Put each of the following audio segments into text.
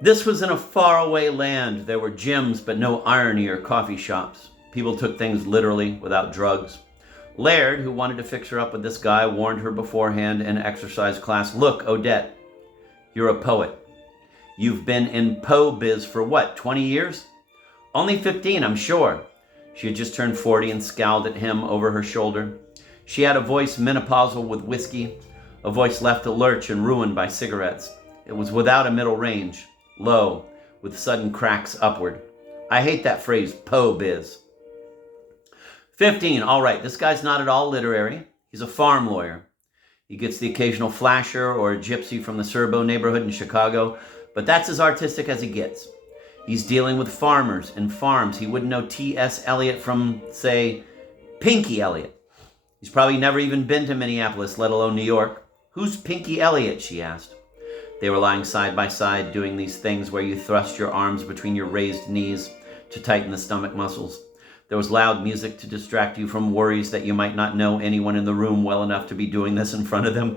This was in a faraway land. There were gyms, but no irony or coffee shops. People took things literally, without drugs. Laird, who wanted to fix her up with this guy, warned her beforehand in exercise class, "Look, Odette, you're a poet. You've been in biz for what, 20 years? Only 15, I'm sure." She had just turned 40 and scowled at him over her shoulder. She had a voice menopausal with whiskey, a voice left to lurch and ruined by cigarettes. It was without a middle range, low, with sudden cracks upward. I hate that phrase, biz. 15, all right, this guy's not at all literary. He's a farm lawyer. He gets the occasional flasher or a gypsy from the Serbo neighborhood in Chicago, but that's as artistic as he gets. He's dealing with farmers and farms. He wouldn't know T.S. Eliot from, say, Pinky Eliot. He's probably never even been to Minneapolis, let alone New York. "Who's Pinky Eliot?" she asked. They were lying side by side, doing these things where you thrust your arms between your raised knees to tighten the stomach muscles. There was loud music to distract you from worries that you might not know anyone in the room well enough to be doing this in front of them.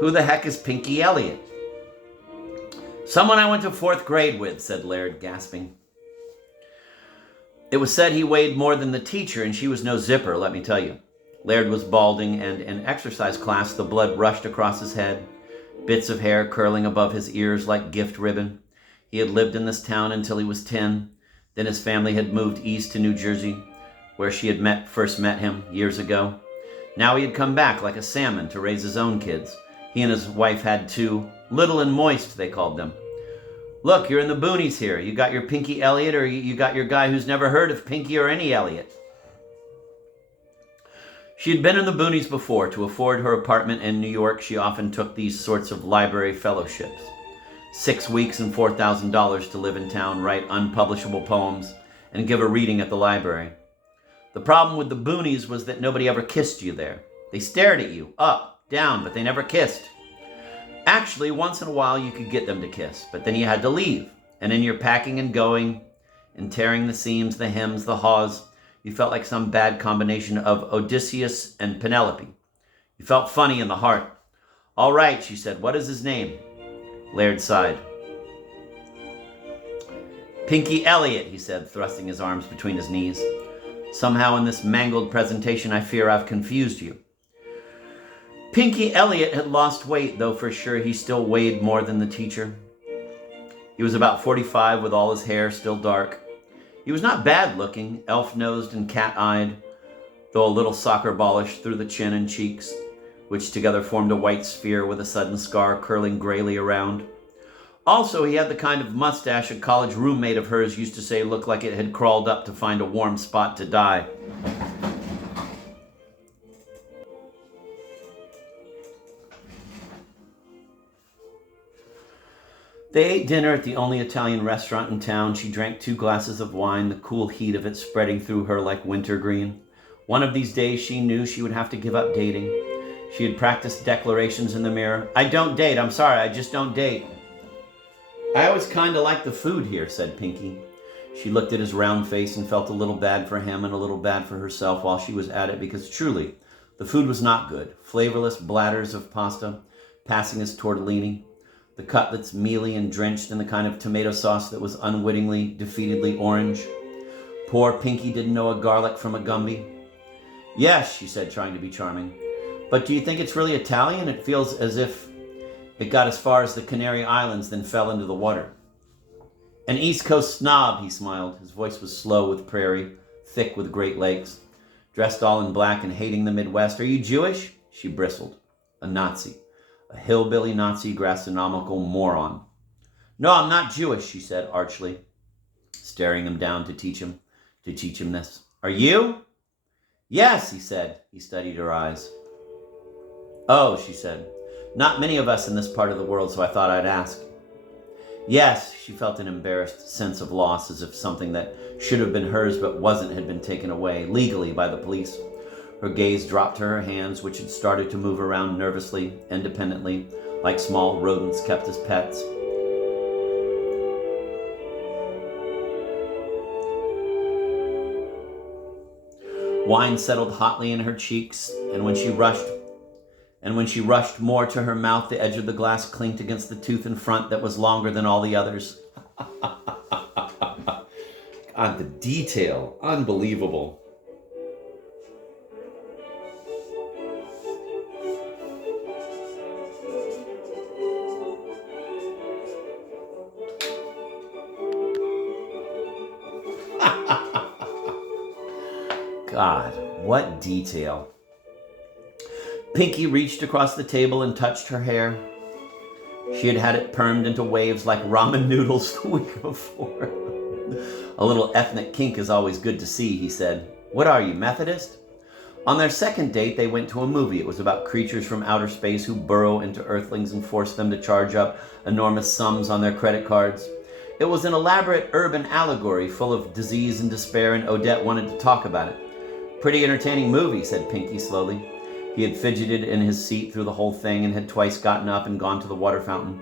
"Who the heck is Pinky Eliot?" "Someone I went to 4th grade with," said Laird, gasping. It was said he weighed more than the teacher, and she was no zipper, let me tell you. Laird was balding, and in exercise class the blood rushed across his head, bits of hair curling above his ears like gift ribbon. He had lived in this town until he was 10. Then his family had moved east to New Jersey, where she had first met him years ago. Now he had come back like a salmon to raise his own kids. He and his wife had two, little and moist, they called them. "Look, you're in the boonies here. You got your Pinky Eliot, or you got your guy who's never heard of Pinky or any Eliot." She had been in the boonies before. To afford her apartment in New York, she often took these sorts of library fellowships. 6 weeks and $4,000 to live in town, write unpublishable poems, and give a reading at the library. The problem with the boonies was that nobody ever kissed you there. They stared at you, up, down, but they never kissed. Actually, once in a while you could get them to kiss, but then you had to leave. And in your packing and going, and tearing the seams, the hems, the haws, you felt like some bad combination of Odysseus and Penelope. You felt funny in the heart. "All right," she said, "what is his name?" Laird sighed. "Pinky Eliot," he said, thrusting his arms between his knees. "Somehow in this mangled presentation I fear I've confused you." Pinky Eliot had lost weight, though for sure he still weighed more than the teacher. He was about 45 with all his hair still dark. He was not bad looking, elf-nosed and cat-eyed, though a little soccer ballish through the chin and cheeks, which together formed a white sphere with a sudden scar curling grayly around. Also, he had the kind of mustache a college roommate of hers used to say looked like it had crawled up to find a warm spot to die. They ate dinner at the only Italian restaurant in town. She drank 2 glasses of wine, the cool heat of it spreading through her like wintergreen. One of these days she knew she would have to give up dating. She had practiced declarations in the mirror. "I don't date, I'm sorry, I just don't date." "I always kinda like the food here," said Pinky. She looked at his round face and felt a little bad for him and a little bad for herself while she was at it, because truly, the food was not good. Flavorless bladders of pasta, passing as tortellini. The cutlets mealy and drenched in the kind of tomato sauce that was unwittingly, defeatedly orange. Poor Pinky didn't know a garlic from a Gumby. "Yes," she said, trying to be charming. "But do you think it's really Italian? It feels as if it got as far as the Canary Islands, then fell into the water." "An East Coast snob," he smiled. His voice was slow with prairie, thick with Great Lakes. "Dressed all in black and hating the Midwest. Are you Jewish?" She bristled. "A Nazi. A hillbilly Nazi gastronomical moron." "No, I'm not Jewish," she said archly, staring him down to teach him this. "Are you?" "Yes," he said. He studied her eyes. "Oh," she said. "Not many of us in this part of the world, so I thought I'd ask." "Yes," she felt an embarrassed sense of loss, as if something that should have been hers but wasn't had been taken away, legally, by the police. Her gaze dropped to her hands, which had started to move around nervously, independently, like small rodents kept as pets. Wine settled hotly in her cheeks, and when she rushed and when she rushed more to her mouth, the edge of the glass clinked against the tooth in front that was longer than all the others. God, the detail, unbelievable. God, what detail. Pinky reached across the table and touched her hair. She had had it permed into waves like ramen noodles the week before. A little ethnic kink is always good to see, he said. What are you, Methodist? On their second date, they went to a movie. It was about creatures from outer space who burrow into earthlings and force them to charge up enormous sums on their credit cards. It was an elaborate urban allegory full of disease and despair, and Odette wanted to talk about it. Pretty entertaining movie, said Pinky slowly. He had fidgeted in his seat through the whole thing and had twice gotten up and gone to the water fountain.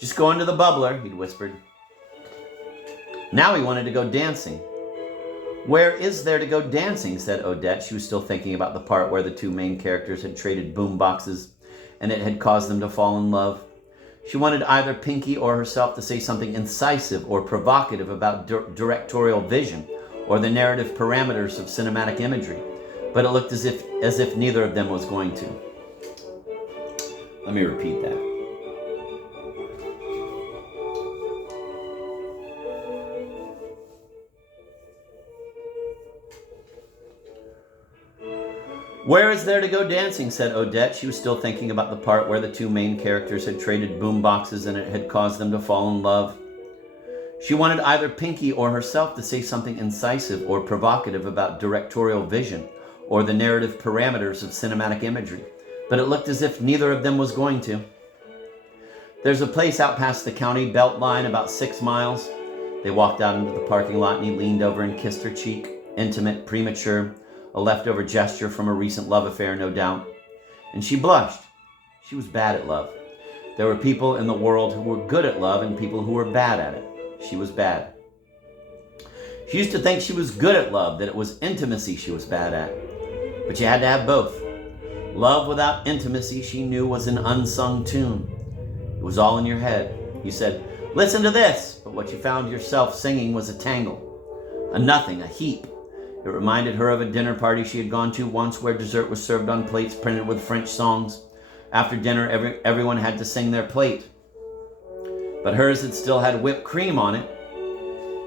Just go into the bubbler, he'd whispered. Now he wanted to go dancing. Where is there to go dancing, said Odette. She was still thinking about the part where the two main characters had traded boom boxes and it had caused them to fall in love. She wanted either Pinky or herself to say something incisive or provocative about directorial vision or the narrative parameters of cinematic imagery, but it looked as if neither of them was going to. Let me repeat that. Where is there to go dancing, said Odette. She was still thinking about the part where the two main characters had traded boom boxes and it had caused them to fall in love. She wanted either Pinky or herself to say something incisive or provocative about directorial vision or the narrative parameters of cinematic imagery, but it looked as if neither of them was going to. There's a place out past the county belt line about 6 miles. They walked out into the parking lot and he leaned over and kissed her cheek, intimate, premature, a leftover gesture from a recent love affair, no doubt. And she blushed. She was bad at love. There were people in the world who were good at love and people who were bad at it. She was bad. She used to think she was good at love, that it was intimacy she was bad at. But you had to have both. Love without intimacy, she knew, was an unsung tune. It was all in your head. You said, listen to this, but what you found yourself singing was a tangle, a nothing, a heap. It reminded her of a dinner party she had gone to once where dessert was served on plates printed with French songs. After dinner, everyone had to sing their plate. But hers had still had whipped cream on it.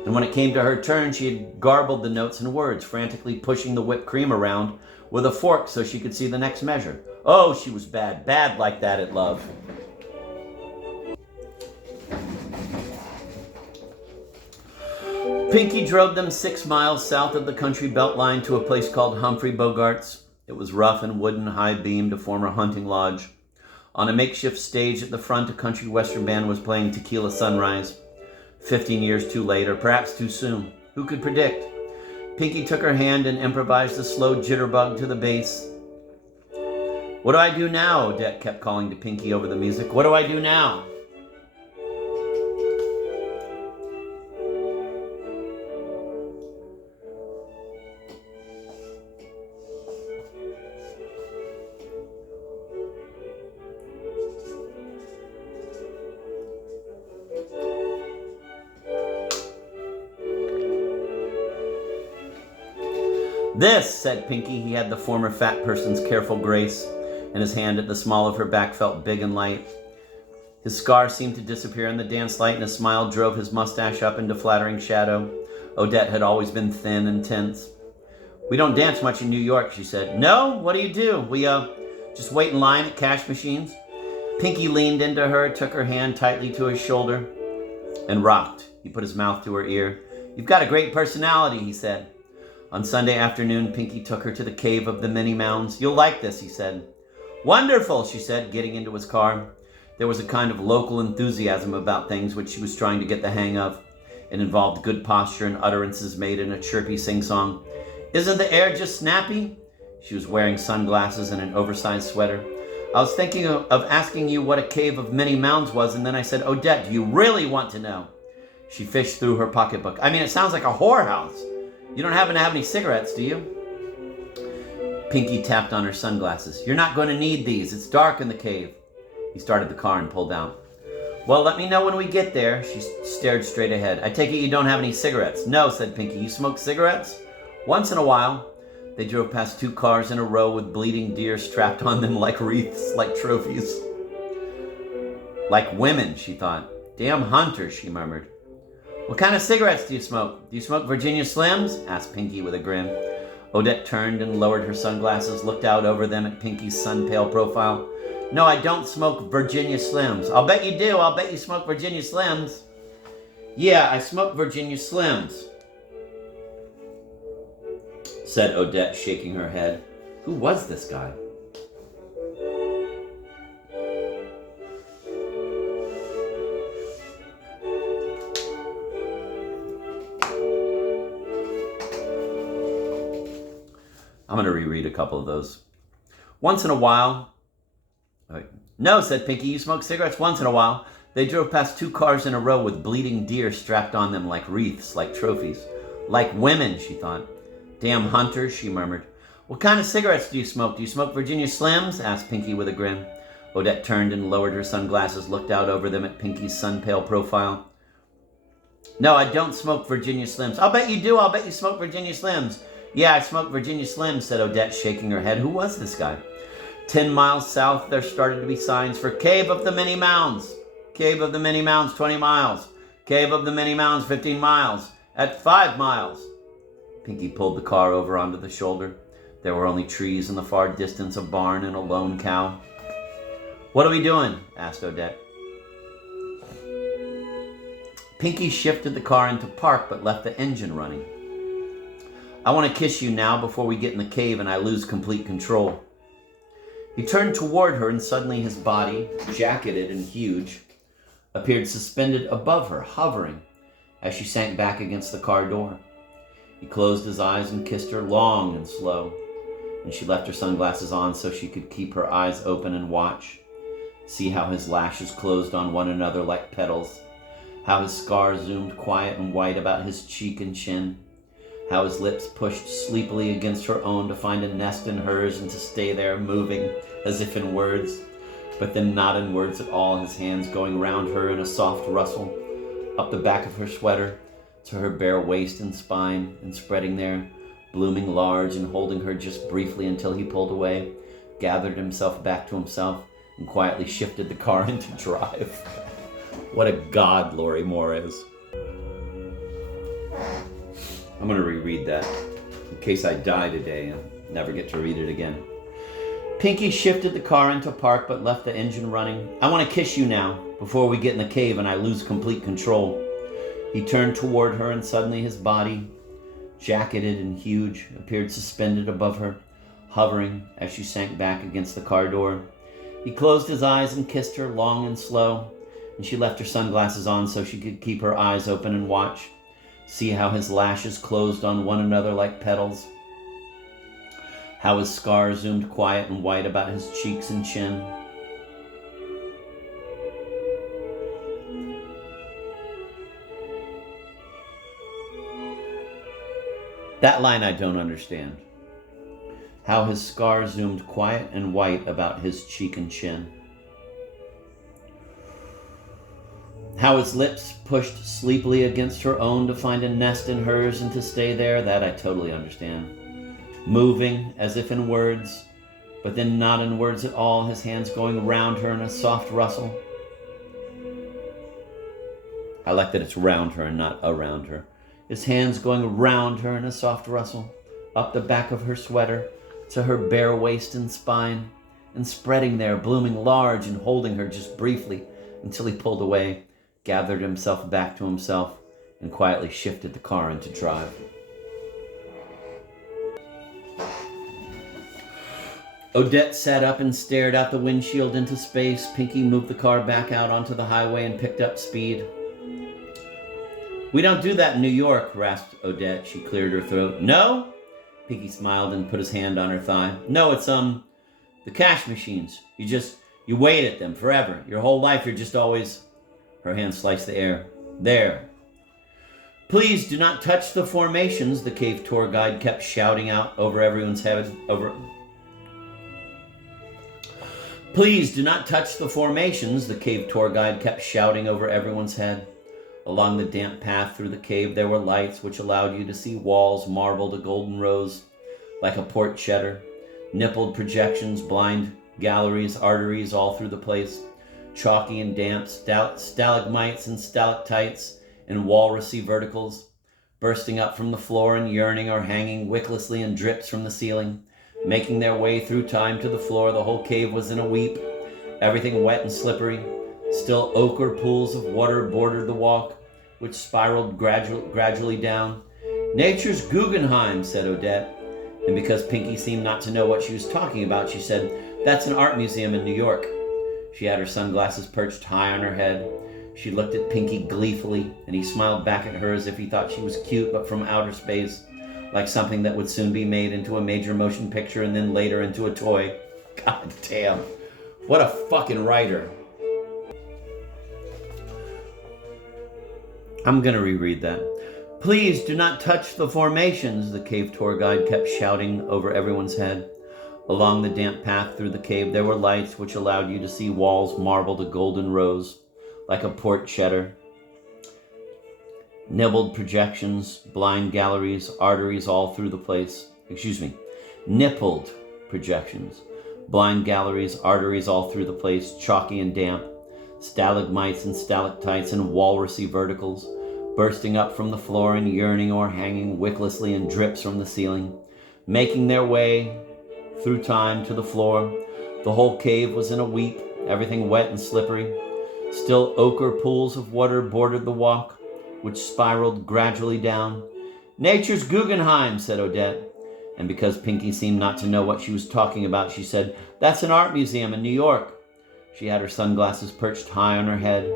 And when it came to her turn, she had garbled the notes and words, frantically pushing the whipped cream around with a fork so she could see the next measure. Oh, she was bad, bad like that at love. Pinky drove them 6 miles south of the country belt line to a place called Humphrey Bogart's. It was rough and wooden, high-beamed, a former hunting lodge. On a makeshift stage at the front, a country western band was playing Tequila Sunrise. 15 years too late, or perhaps too soon. Who could predict? Pinky took her hand and improvised a slow jitterbug to the bass. What do I do now? Odette kept calling to Pinky over the music. What do I do now? This, said Pinky. He had the former fat person's careful grace, and his hand at the small of her back felt big and light. His scar seemed to disappear in the dance light, and a smile drove his mustache up into flattering shadow. Odette had always been thin and tense. We don't dance much in New York, she said. No? What do? We, just wait in line at cash machines? Pinky leaned into her, took her hand tightly to his shoulder, and rocked. He put his mouth to her ear. You've got a great personality, he said. On Sunday afternoon, Pinky took her to the cave of the many mounds. You'll like this, he said. Wonderful, she said, getting into his car. There was a kind of local enthusiasm about things which she was trying to get the hang of. It involved good posture and utterances made in a chirpy sing-song. Isn't the air just snappy? She was wearing sunglasses and an oversized sweater. I was thinking of asking you what a cave of many mounds was, and then I said, Odette, do you really want to know? She fished through her pocketbook. I mean, it sounds like a whorehouse. You don't happen to have any cigarettes, do you? Pinky tapped on her sunglasses. You're not going to need these. It's dark in the cave. He started the car and pulled out. Well, let me know when we get there. She stared straight ahead. I take it you don't have any cigarettes. No, said Pinky. You smoke cigarettes? Once in a while. They drove past 2 cars in a row with bleeding deer strapped on them like wreaths, like trophies. Like women, she thought. Damn hunters, she murmured. What kind of cigarettes do you smoke? Do you smoke Virginia Slims? Asked Pinky with a grin. Odette turned and lowered her sunglasses, looked out over them at Pinky's sun-pale profile. No, I don't smoke Virginia Slims. I'll bet you do. I'll bet you smoke Virginia Slims. Yeah, I smoke Virginia Slims, said Odette, shaking her head. Who was this guy? I'm going to reread a couple of those. Once in a while... No, said Pinky, you smoke cigarettes once in a while. They drove past 2 cars in a row with bleeding deer strapped on them like wreaths, like trophies. Like women, she thought. Damn hunters, she murmured. What kind of cigarettes do you smoke? Do you smoke Virginia Slims? Asked Pinky with a grin. Odette turned and lowered her sunglasses, looked out over them at Pinky's sun-pale profile. No, I don't smoke Virginia Slims. I'll bet you do. I'll bet you smoke Virginia Slims. Yeah, I smoke Virginia Slims, said Odette, shaking her head. Who was this guy? 10 miles south, there started to be signs for Cave of the Many Mounds. Cave of the Many Mounds, 20 miles. Cave of the Many Mounds, 15 miles. At 5 miles. Pinky pulled the car over onto the shoulder. There were only trees in the far distance, a barn and a lone cow. What are we doing? Asked Odette. Pinky shifted the car into park but left the engine running. I want to kiss you now before we get in the cave and I lose complete control. He turned toward her and suddenly his body, jacketed and huge, appeared suspended above her, hovering as she sank back against the car door. He closed his eyes and kissed her long and slow, and she left her sunglasses on so she could keep her eyes open and watch, see how his lashes closed on one another like petals, how his scars zoomed quiet and white about his cheek and chin, how his lips pushed sleepily against her own to find a nest in hers and to stay there, moving as if in words, but then not in words at all, his hands going round her in a soft rustle, up the back of her sweater, to her bare waist and spine, and spreading there, blooming large and holding her just briefly until he pulled away, gathered himself back to himself, and quietly shifted the car into drive. What a god Lorrie Moore is. I'm going to reread that in case I die today and never get to read it again. Pinky shifted the car into park but left the engine running. I want to kiss you now before we get in the cave and I lose complete control. He turned toward her and suddenly his body, jacketed and huge, appeared suspended above her, hovering as she sank back against the car door. He closed his eyes and kissed her long and slow, and she left her sunglasses on so she could keep her eyes open and watch. See how his lashes closed on one another like petals. How his scars zoomed quiet and white about his cheeks and chin. That line I don't understand. How his scars zoomed quiet and white about his cheek and chin. How his lips pushed sleepily against her own to find a nest in hers and to stay there, that I totally understand. Moving as if in words, but then not in words at all, his hands going round her in a soft rustle. I like that it's round her and not around her. His hands going round her in a soft rustle, up the back of her sweater, to her bare waist and spine, and spreading there, blooming large and holding her just briefly until he pulled away, gathered himself back to himself, and quietly shifted the car into drive. Odette sat up and stared out the windshield into space. Pinky moved the car back out onto the highway and picked up speed. We don't do that in New York, rasped Odette. She cleared her throat. No? Pinky smiled and put his hand on her thigh. No, it's, the cash machines. You wait at them forever. Your whole life you're just always... Her hand sliced the air. There. Please do not touch the formations, the cave tour guide kept shouting out over everyone's head, Please do not touch the formations, the cave tour guide kept shouting over everyone's head. Along the damp path through the cave there were lights which allowed you to see walls marbled a golden rose, like a port cheddar, nippled projections, blind galleries, arteries all through the place, chalky and damp stalagmites and stalactites and walrusy verticals, bursting up from the floor and yearning or hanging wicklessly in drips from the ceiling, making their way through time to the floor. The whole cave was in a weep, everything wet and slippery. Still ochre pools of water bordered the walk, which spiraled gradually down. Nature's Guggenheim, said Odette. And because Pinky seemed not to know what she was talking about, she said, that's an art museum in New York. She had her sunglasses perched high on her head. She looked at Pinky gleefully, and he smiled back at her as if he thought she was cute, but from outer space, like something that would soon be made into a major motion picture and then later into a toy. God damn. What a fucking writer. I'm gonna reread that. Please do not touch the formations, the cave tour guide kept shouting over everyone's head. Along the damp path through the cave there were lights which allowed you to see walls marbled a golden rose, like a port cheddar. Nibbled projections, blind galleries, arteries all through the place. Nippled projections, blind galleries, arteries all through the place, chalky and damp, stalagmites and stalactites and walrusy verticals, bursting up from the floor and yearning or hanging wicklessly in drips from the ceiling, making their way through time to the floor. The whole cave was in a weep, everything wet and slippery. Still ochre pools of water bordered the walk, which spiraled gradually down. Nature's Guggenheim, said Odette. And because Pinky seemed not to know what she was talking about, she said, that's an art museum in New York. She had her sunglasses perched high on her head.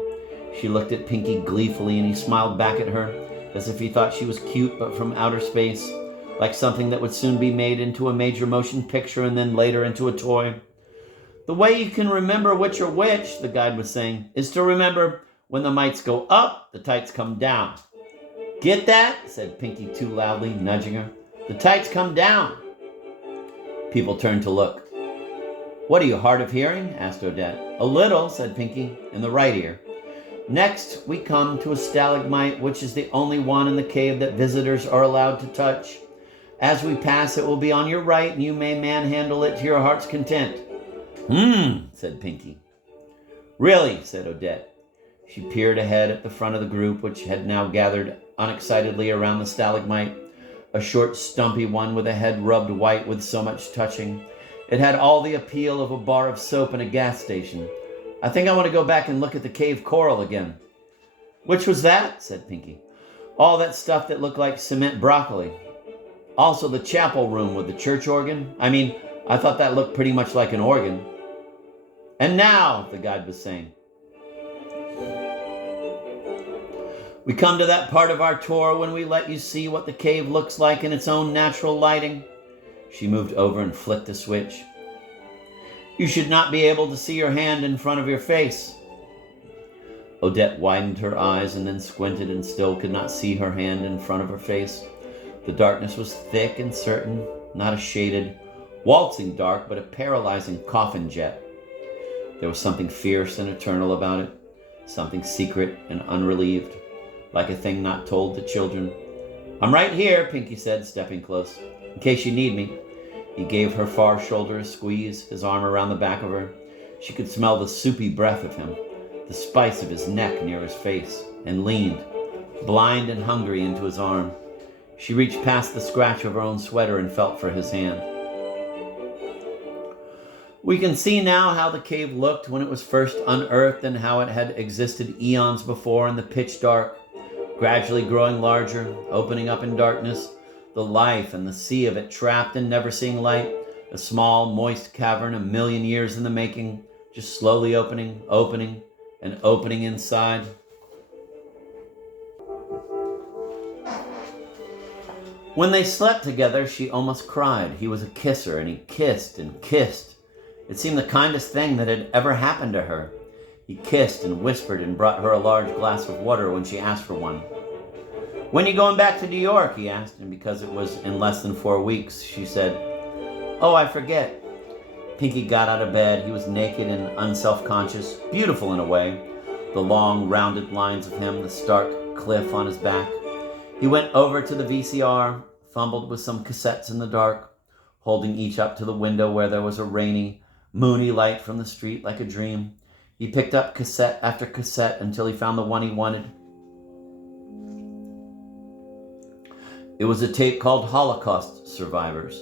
She looked at Pinky gleefully, and he smiled back at her, as if he thought she was cute, but from outer space, like something that would soon be made into a major motion picture and then later into a toy. The way you can remember which are which, the guide was saying, is to remember when the mites go up, the tights come down. Get that? Said Pinky too loudly, nudging her. The tights come down. People turned to look. What are you, hard of hearing? Asked Odette. A little, said Pinky, in the right ear. Next, we come to a stalagmite, which is the only one in the cave that visitors are allowed to touch. As we pass, it will be on your right, and you may manhandle it to your heart's content. Said Pinky. Really, said Odette. She peered ahead at the front of the group, which had now gathered unexcitedly around the stalagmite, a short, stumpy one with a head rubbed white with so much touching. It had all the appeal of a bar of soap in a gas station. I think I want to go back and look at the cave coral again. Which was that? Said Pinky. All that stuff that looked like cement broccoli. Also the chapel room with the church organ. I thought that looked pretty much like an organ. And now, the guide was saying, we come to that part of our tour when we let you see what the cave looks like in its own natural lighting. She moved over and flicked a switch. You should not be able to see your hand in front of your face. Odette widened her eyes and then squinted and still could not see her hand in front of her face. The darkness was thick and certain, not a shaded, waltzing dark, but a paralyzing coffin jet. There was something fierce and eternal about it, something secret and unrelieved, like a thing not told to children. I'm right here, Pinky said, stepping close, in case you need me. He gave her far shoulder a squeeze, his arm around the back of her. She could smell the soupy breath of him, the spice of his neck near his face, and leaned, blind and hungry, into his arm. She reached past the scratch of her own sweater and felt for his hand. We can see now how the cave looked when it was first unearthed and how it had existed eons before in the pitch dark, gradually growing larger, opening up in darkness, the life and the sea of it trapped and never seeing light, a small, moist cavern 1,000,000 years in the making, just slowly opening, and opening inside. When they slept together, she almost cried. He was a kisser, and he kissed and kissed. It seemed the kindest thing that had ever happened to her. He kissed and whispered and brought her a large glass of water when she asked for one. When are you going back to New York? He asked, and because it was in less than 4 weeks, she said, Oh, I forget. Pinky got out of bed. He was naked and unself-conscious, beautiful in a way. The long, rounded lines of him, the stark cliff on his back. He went over to the VCR, fumbled with some cassettes in the dark, holding each up to the window where there was a rainy, moony light from the street like a dream. He picked up cassette after cassette until he found the one he wanted. It was a tape called Holocaust Survivors,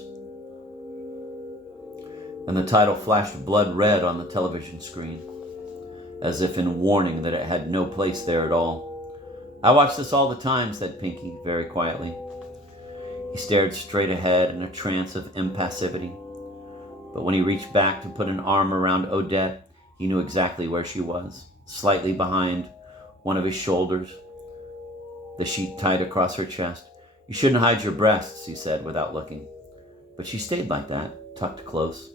and the title flashed blood red on the television screen, as if in warning that it had no place there at all. "I watch this all the time," said Pinky, very quietly. He stared straight ahead in a trance of impassivity. But when he reached back to put an arm around Odette, he knew exactly where she was, slightly behind one of his shoulders, the sheet tied across her chest. "You shouldn't hide your breasts," he said without looking. But she stayed like that, tucked close,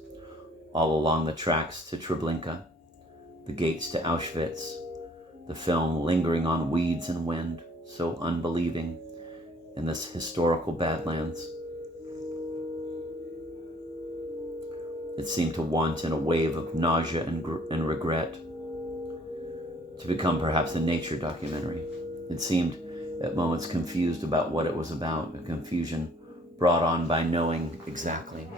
all along the tracks to Treblinka, the gates to Auschwitz, the film lingering on weeds and wind, so unbelieving in this historical Badlands. It seemed to want in a wave of nausea and regret, to become perhaps a nature documentary. It seemed at moments confused about what it was about, a confusion brought on by knowing exactly.